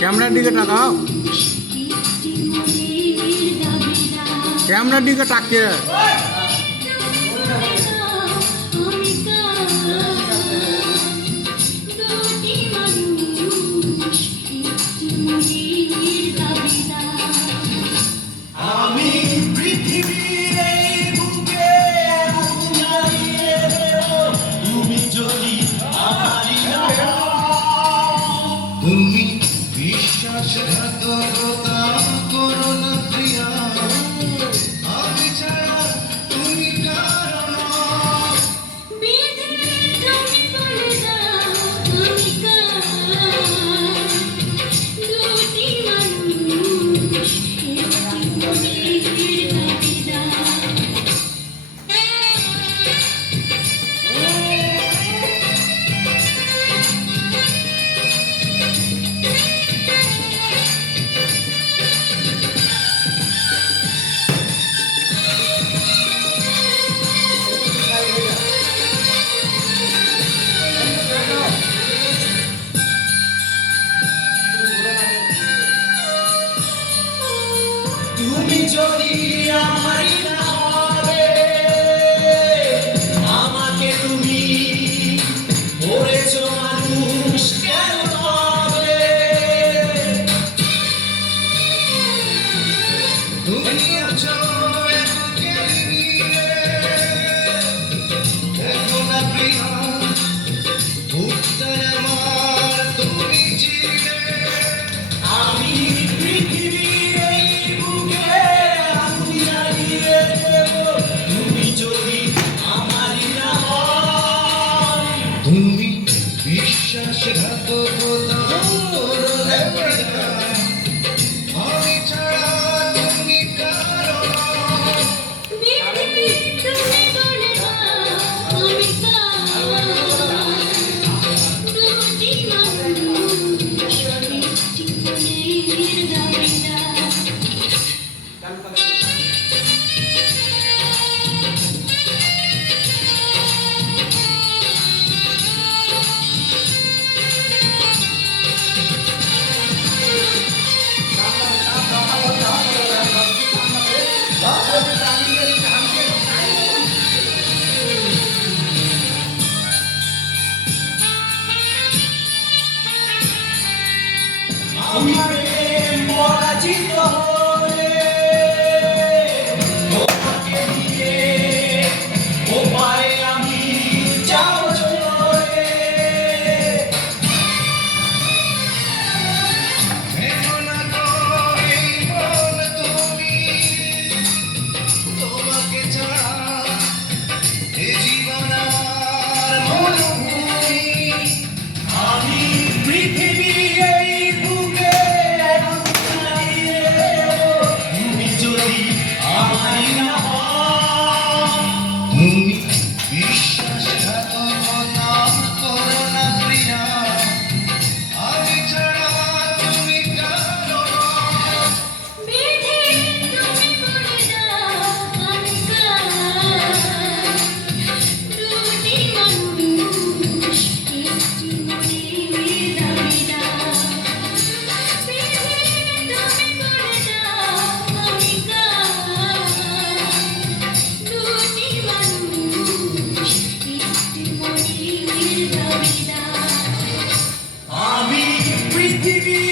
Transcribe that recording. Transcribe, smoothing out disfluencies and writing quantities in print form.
ক্যামেরার দিকে তাকাও, ক্যামেরার দিকে তাকিয়ে। আমি পৃথিবীর এই বুকে দাঁড়িয়ে তুমি যদি আমারই না তুমি বিশ্বাসঘাতকতা করো না প্রিয়া আমি ছাড়া তুমি কারণ তুমি যদি আমারই না হবে আমাকে তুমি করেছো মানুষ কেন হবে তুমি আছো দেখো না প্রিয়া বুকটায় আমার তুমি ছিলে আমি পৃথিবীর এই বুকে আগুন জ্বালিয়ে দেব তুমি যদি আমারই না হও তুমি বিশ্বাসঘাতকতা করো না প্রিয়া আমি ছাড়া তুমি কারো আমি পরাজিত হয়ে তোমাকে দিয়ে ওপারে আমি যাব চলে ভেবো না গো এই মন তুমি তোমাকে ছাড়া এ জীবন আমার মরুভূমি আমি পৃথিবীর এই বুকে আগুন জ্বালিয়ে দেব তুমি যদি আমারই না হও তুমি বিশ্বাসঘাতকতা করো না প্রিয়া আমি ছাড়া তুমি কারো আমি পৃথিবী